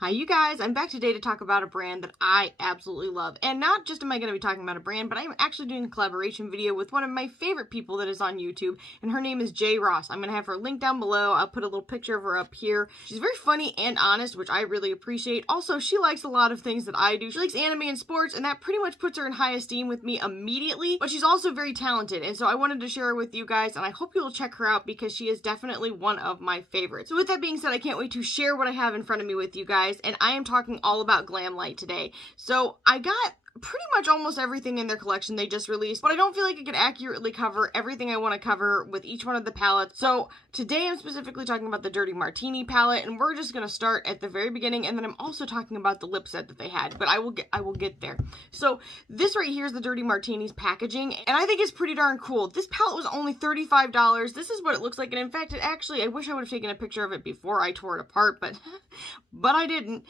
Hi you guys, I'm back today to talk about a brand that I absolutely love. And not just am I going to be talking about a brand, but I'm actually doing a collaboration video with one of my favorite people that is on YouTube, and her name is J. Ross. I'm going to have her link down below. I'll put a little picture of her up here. She's very funny and honest, which I really appreciate. Also, she likes a lot of things that I do. She likes anime and sports, and that pretty much puts her in high esteem with me immediately, but she's also very talented, and so I wanted to share her with you guys, and I hope you'll check her out because she is definitely one of my favorites. So with that being said, I can't wait to share what I have in front of me with you guys. And I am talking all about Glamlite today. So I got pretty much almost everything in their collection they just released, but I don't feel like I could accurately cover everything I want to cover with each one of the palettes. So today I'm specifically talking about the Dirty Martini palette, and we're just going to start at the very beginning, and then I'm also talking about the lip set that they had, but I will get there. So this right here is the Dirty Martini's packaging, and I think it's pretty darn cool. This palette was only $35. This is what it looks like, and in fact, I wish I would have taken a picture of it before I tore it apart, but I didn't.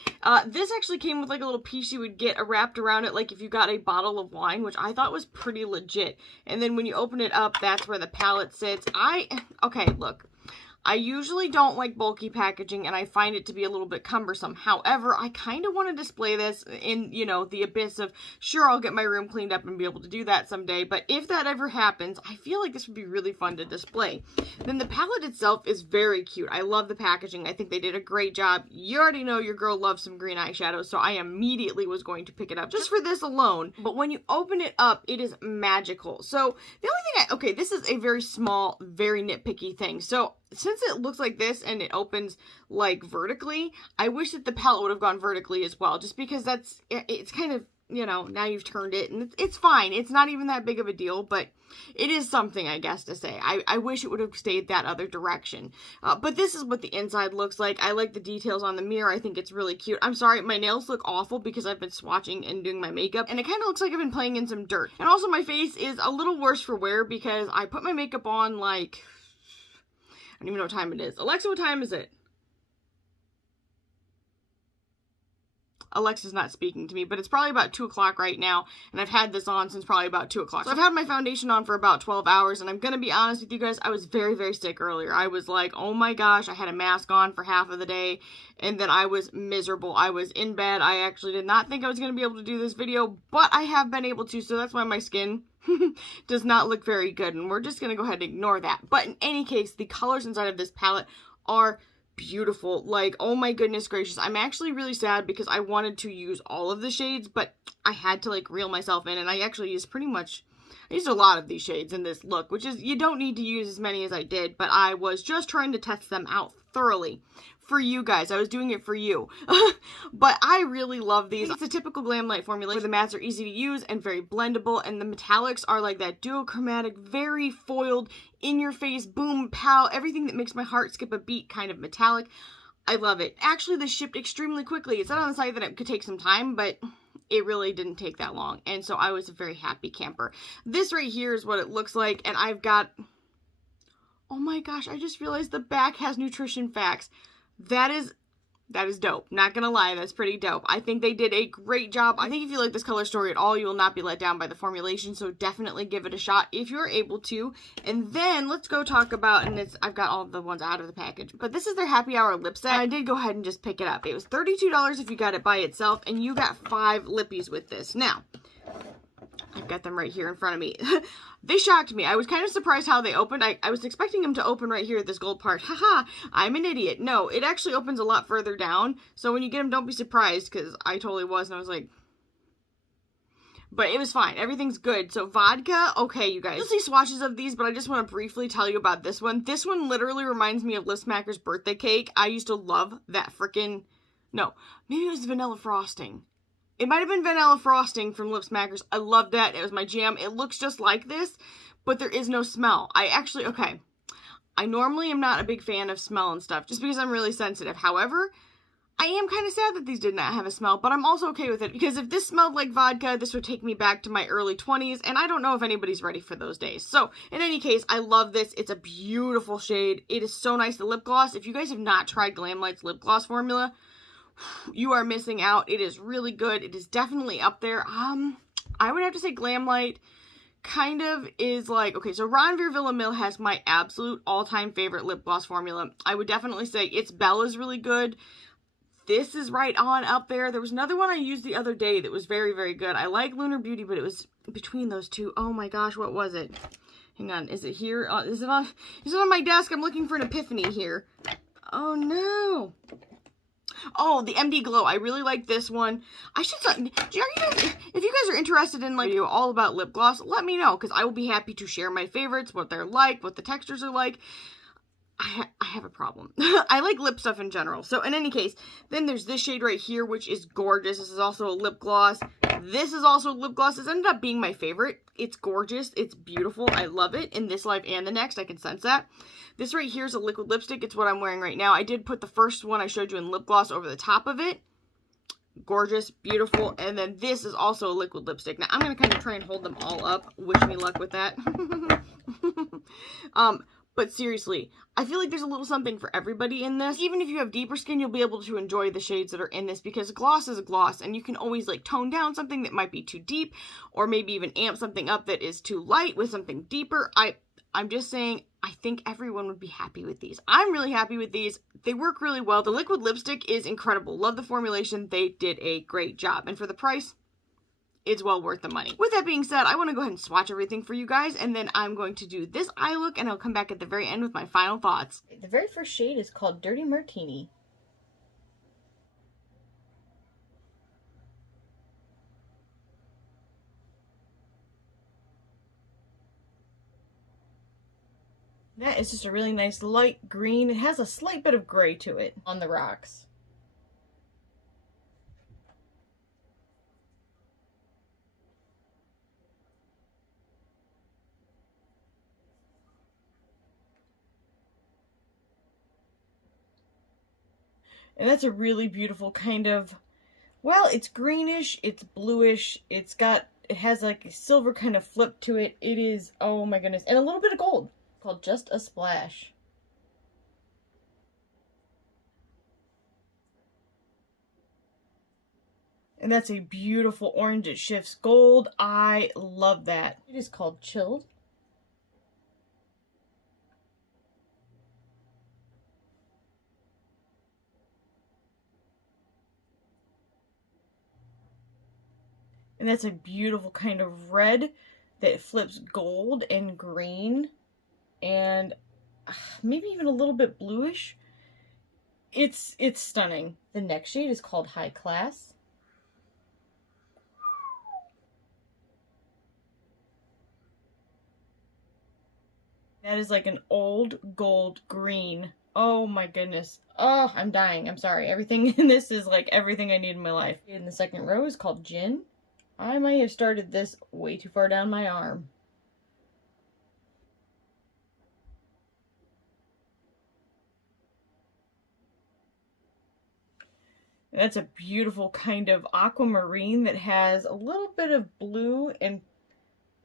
This actually came with like a little piece you would get wrapped around it, like if you got a bottle of wine, which I thought was pretty legit. And then when you open it up, that's where the palette sits. Okay, look. I usually don't like bulky packaging, and I find it to be a little bit cumbersome. However, I kind of want to display this in, the abyss of, sure, I'll get my room cleaned up and be able to do that someday, but if that ever happens, I feel like this would be really fun to display. Then the palette itself is very cute. I love the packaging. I think they did a great job. You already know your girl loves some green eyeshadow, so I immediately was going to pick it up just for this alone. But when you open it up, it is magical. So the only thing this is a very small, very nitpicky thing. So since it looks like this and it opens like vertically, I wish that the palette would have gone vertically as well, just because it's kind of, now you've turned it, and it's fine. It's not even that big of a deal, but it is something, I guess, to say. I wish it would have stayed that other direction. But this is what the inside looks like. I like the details on the mirror. I think it's really cute. I'm sorry, my nails look awful because I've been swatching and doing my makeup, and it kind of looks like I've been playing in some dirt. And also my face is a little worse for wear because I put my makeup on like, I don't even know what time it is. Alexa, what time is it? Alexa's not speaking to me, but it's probably about 2 o'clock right now, and I've had this on since probably about 2 o'clock. So I've had my foundation on for about 12 hours, and I'm gonna be honest with you guys, I was very, very sick earlier. I was like, oh my gosh, I had a mask on for half of the day, and then I was miserable. I was in bed. I actually did not think I was gonna be able to do this video, but I have been able to, so that's why my skin does not look very good, and we're just gonna go ahead and ignore that. But in any case, the colors inside of this palette are beautiful. Like, oh my goodness gracious, I'm actually really sad because I wanted to use all of the shades, but I had to like reel myself in, and I actually used I used a lot of these shades in this look, which is, you don't need to use as many as I did, but I was just trying to test them out thoroughly for you guys. I was doing it for you. But I really love these. It's a typical Glamlite formula where the mattes are easy to use and very blendable, and the metallics are like that duochromatic, very foiled, in your face, boom, pow, everything that makes my heart skip a beat kind of metallic. I love it. Actually, this shipped extremely quickly. It said on the site that it could take some time, but it really didn't take that long, and so I was a very happy camper. This right here is what it looks like, and I've got, oh my gosh, I just realized the back has nutrition facts. That is dope. Not gonna lie, that's pretty dope. I think they did a great job. I think if you like this color story at all, you will not be let down by the formulation, so definitely give it a shot if you're able to. And then let's go talk about, and I've got all the ones out of the package, but this is their happy hour lip set. I did go ahead and just pick it up. It was $32 if you got it by itself, and you got 5 lippies with this. Now, I've got them right here in front of me. They shocked me. I was kind of surprised how they opened. I was expecting them to open right here at this gold part. Haha, I'm an idiot. No, it actually opens a lot further down. So when you get them, don't be surprised, because I totally was, and I was like, but it was fine. Everything's good. So vodka, okay, you guys. You'll see swatches of these, but I just want to briefly tell you about this one. This one literally reminds me of Lip Smacker's birthday cake. I used to love that freaking, no, maybe it was vanilla frosting. It might have been vanilla frosting from Lip Smackers. I loved that. It was my jam. It looks just like this, but there is no smell. I normally am not a big fan of smell and stuff, just because I'm really sensitive. However, I am kind of sad that these did not have a smell, but I'm also okay with it, because if this smelled like vodka, this would take me back to my early 20s, and I don't know if anybody's ready for those days. So, in any case, I love this. It's a beautiful shade. It is so nice. The lip gloss, if you guys have not tried Glamlite's lip gloss formula, you are missing out. It is really good. It is definitely up there. I would have to say Glamlite kind of is like, okay, so Ranvier Villamil has my absolute all-time favorite lip gloss formula. I would definitely say its Belle is really good. this is right on up there. There was another one I used the other day that was very, very good. I like Lunar Beauty, but it was between those two. Oh my gosh, what was it? Hang on, is it here? Is it on my desk? I'm looking for an epiphany here. Oh no. Oh, the MD Glow. I really like this one. I should, if you guys are interested in like a video all about lip gloss, let me know, because I will be happy to share my favorites, what they're like, what the textures are like. I have a problem. I like lip stuff in general. So in any case, then there's this shade right here, which is gorgeous. This is also a lip gloss. This is also a lip gloss. This ended up being my favorite. It's gorgeous. It's beautiful. I love it in this life and the next. I can sense that. This right here is a liquid lipstick. It's what I'm wearing right now. I did put the first one I showed you in lip gloss over the top of it. Gorgeous, beautiful. And then this is also a liquid lipstick. Now I'm going to kind of try and hold them all up. Wish me luck with that. But seriously, I feel like there's a little something for everybody in this. Even if you have deeper skin, you'll be able to enjoy the shades that are in this, because gloss is a gloss, and you can always like tone down something that might be too deep, or maybe even amp something up that is too light with something deeper. I'm just saying, I think everyone would be happy with these. I'm really happy with these. They work really well. The liquid lipstick is incredible. Love the formulation. They did a great job. And for the price, it's well worth the money. With that being said, I want to go ahead and swatch everything for you guys, and then I'm going to do this eye look, and I'll come back at the very end with my final thoughts. The very first shade is called Dirty Martini. That is just a really nice light green. It has a slight bit of gray to it on the rocks. And that's a really beautiful kind of, well, it's greenish, it's bluish, it has like a silver kind of flip to it. It is, oh my goodness, and a little bit of gold. It's called Just a Splash. And that's a beautiful orange. It shifts gold. I love that. It is called Chilled. And that's a beautiful kind of red that flips gold and green and maybe even a little bit bluish. It's stunning. The next shade is called High Class. That is like an old gold green. Oh my goodness. Oh, I'm dying. I'm sorry. Everything in this is like everything I need in my life. In the second row is called Gin. I might have started this way too far down my arm. And that's a beautiful kind of aquamarine that has a little bit of blue and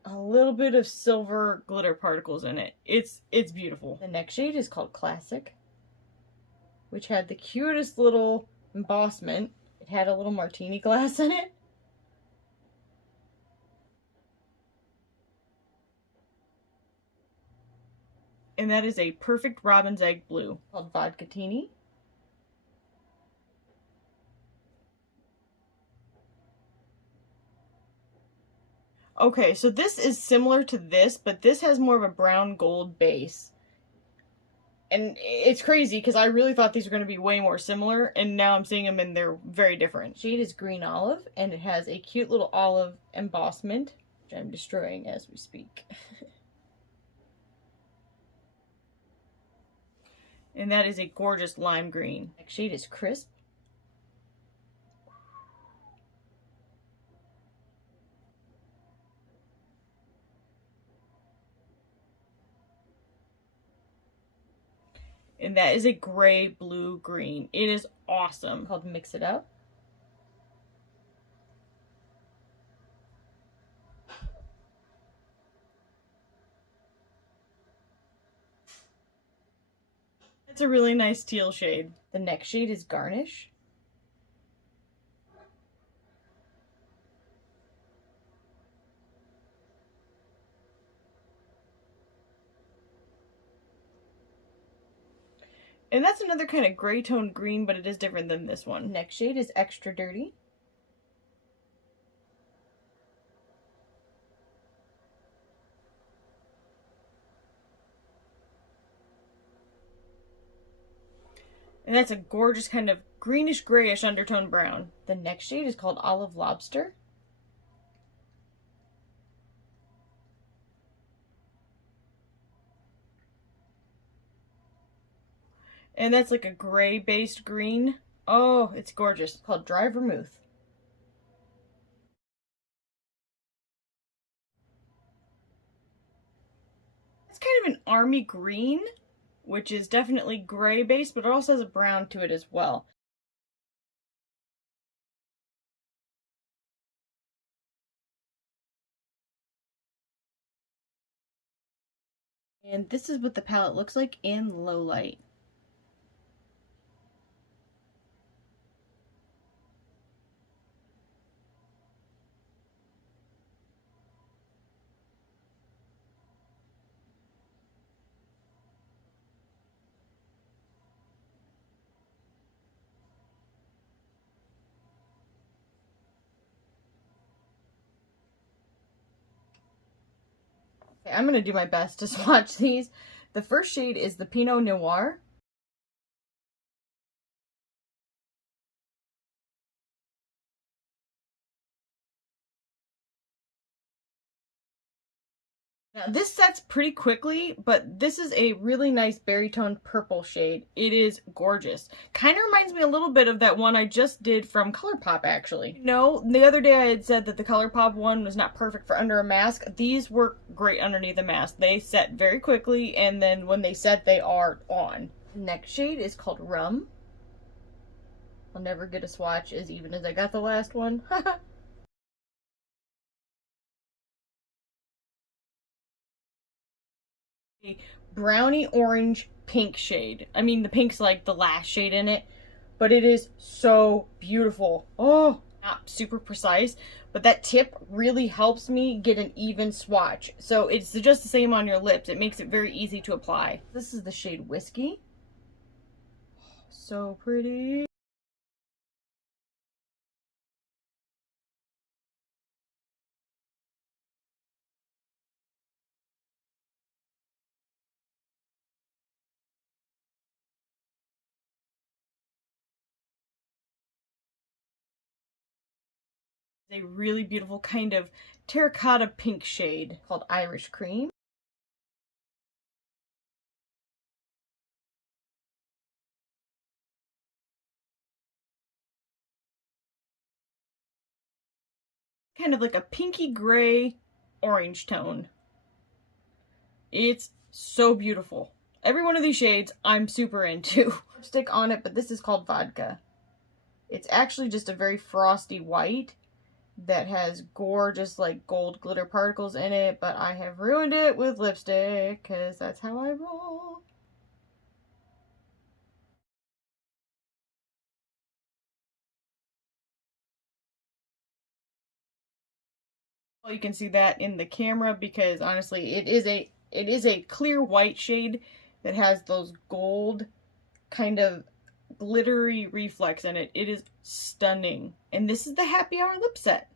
a little bit of silver glitter particles in it. It's beautiful. The next shade is called Classic, which had the cutest little embossment. It had a little martini glass in it. And that is a perfect robin's egg blue called Vodkatini. Okay, so this is similar to this, but this has more of a brown gold base. And it's crazy because I really thought these were going to be way more similar, and now I'm seeing them and they're very different. Shade is Green Olive, and it has a cute little olive embossment, which I'm destroying as we speak. And that is a gorgeous lime green. Next shade is Crisp. And that is a gray, blue, green. It is awesome. Called Mix It Up. It's a really nice teal shade. The next shade is Garnish. And that's another kind of gray tone green, but it is different than this one. Next shade is Extra Dirty. And that's a gorgeous kind of greenish grayish undertone brown. The next shade is called Olive Lobster. And that's like a gray based green. Oh, it's gorgeous. It's called Dry Vermouth. It's kind of an army green, which is definitely gray based, but it also has a brown to it as well. And this is what the palette looks like in low light. Okay, I'm going to do my best to swatch these. The first shade is the Pinot Noir. Now, this sets pretty quickly, but this is a really nice berry tone purple shade. It is gorgeous. Kind of reminds me a little bit of that one I just did from ColourPop, actually. No, the other day I had said that the ColourPop one was not perfect for under a mask. These work great underneath a mask. They set very quickly, and then when they set, they are on. Next shade is called Rum. I'll never get a swatch as even as I got the last one. Brownie orange pink shade. I mean, the pink's like the last shade in it, but it is so beautiful. Oh, not super precise, but that tip really helps me get an even swatch. So it's just the same on your lips. It makes it very easy to apply. This is the shade Whiskey. So pretty. A really beautiful kind of terracotta pink shade called Irish Cream. Kind of like a pinky gray orange tone. It's so beautiful. Every one of these shades I'm super into. Lipstick on it, but this is called Vodka. It's actually just a very frosty white that has gorgeous like gold glitter particles in it, but I have ruined it with lipstick because that's how I roll. Well, you can see that in the camera because honestly it is a clear white shade that has those gold kind of glittery reflex in it. It is stunning. And this is the Happy Hour lip set.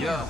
Yeah.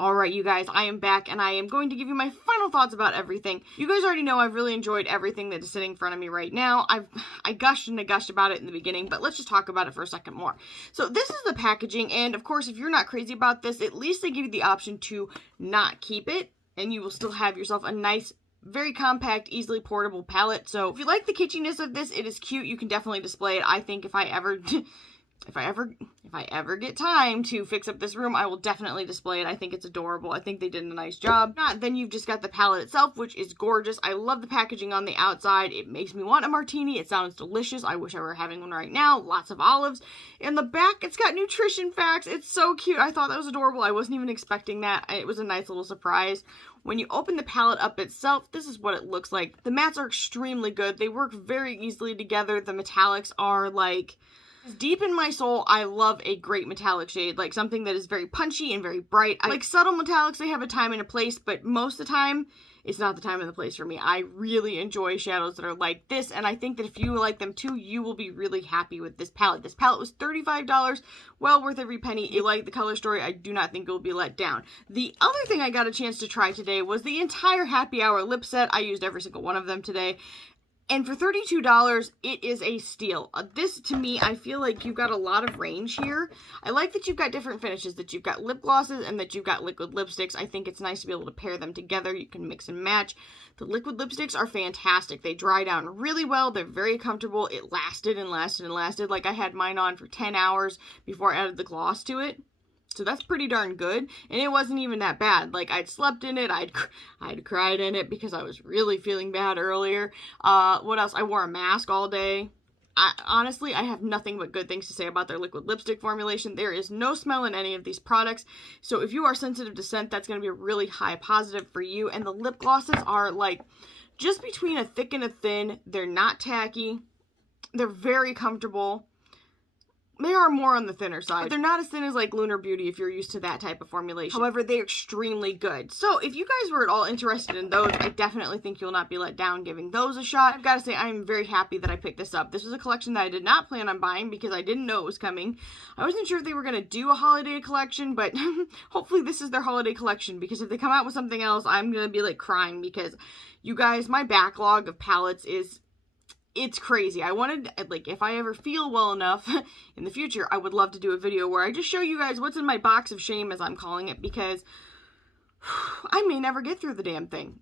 Alright, you guys, I am back, and I am going to give you my final thoughts about everything. You guys already know I've really enjoyed everything that is sitting in front of me right now. I gushed and I gushed about it in the beginning, but let's just talk about it for a second more. So this is the packaging, and of course, if you're not crazy about this, at least they give you the option to not keep it, and you will still have yourself a nice, very compact, easily portable palette. So if you like the kitschiness of this, it is cute. You can definitely display it. I think if I ever get time to fix up this room, I will definitely display it. I think it's adorable. I think they did a nice job. If not, then you've just got the palette itself, which is gorgeous. I love the packaging on the outside. It makes me want a martini. It sounds delicious. I wish I were having one right now. Lots of olives. In the back, it's got nutrition facts. It's so cute. I thought that was adorable. I wasn't even expecting that. It was a nice little surprise. When you open the palette up itself, this is what it looks like. The mattes are extremely good. They work very easily together. The metallics are like... deep in my soul, I love a great metallic shade, like something that is very punchy and very bright. I like subtle metallics. They have a time and a place, but most of the time, it's not the time and the place for me. I really enjoy shadows that are like this, and I think that if you like them too, you will be really happy with this palette. This palette was $35, well worth every penny. If you like the color story, I do not think it will be let down. The other thing I got a chance to try today was the entire Happy Hour lip set. I used every single one of them today. And for $32, it is a steal. This, to me, I feel like you've got a lot of range here. I like that you've got different finishes, that you've got lip glosses and that you've got liquid lipsticks. I think it's nice to be able to pair them together. You can mix and match. The liquid lipsticks are fantastic. They dry down really well. They're very comfortable. It lasted and lasted and lasted. Like, I had mine on for 10 hours before I added the gloss to it. So that's pretty darn good, and it wasn't even that bad. Like, I'd slept in it, I'd cried in it because I was really feeling bad earlier. What else? I wore a mask all day. Honestly, I have nothing but good things to say about their liquid lipstick formulation. There is no smell in any of these products, so if you are sensitive to scent, that's going to be a really high positive for you. And the lip glosses are, like, just between a thick and a thin. They're not tacky. They're very comfortable. They are more on the thinner side, but they're not as thin as like Lunar Beauty if you're used to that type of formulation. However, they're extremely good. So if you guys were at all interested in those, I definitely think you'll not be let down giving those a shot. I've got to say, I'm very happy that I picked this up. This was a collection that I did not plan on buying because I didn't know it was coming. I wasn't sure if they were going to do a holiday collection, but hopefully this is their holiday collection, because if they come out with something else, I'm going to be like crying, because you guys, my backlog of palettes it's crazy. I wanted, like, if I ever feel well enough in the future, I would love to do a video where I just show you guys what's in my box of shame, as I'm calling it, because I may never get through the damn thing.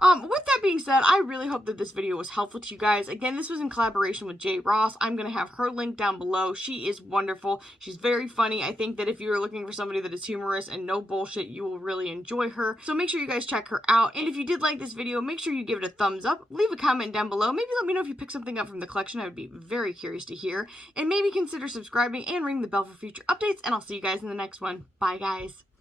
With that being said, I really hope that this video was helpful to you guys. Again, this was in collaboration with J. Ross. I'm going to have her link down below. She is wonderful. She's very funny. I think that if you're looking for somebody that is humorous and no bullshit, you will really enjoy her. So make sure you guys check her out. And if you did like this video, make sure you give it a thumbs up. Leave a comment down below. Maybe let me know if you picked something up from the collection. I would be very curious to hear. And maybe consider subscribing and ring the bell for future updates. And I'll see you guys in the next one. Bye, guys.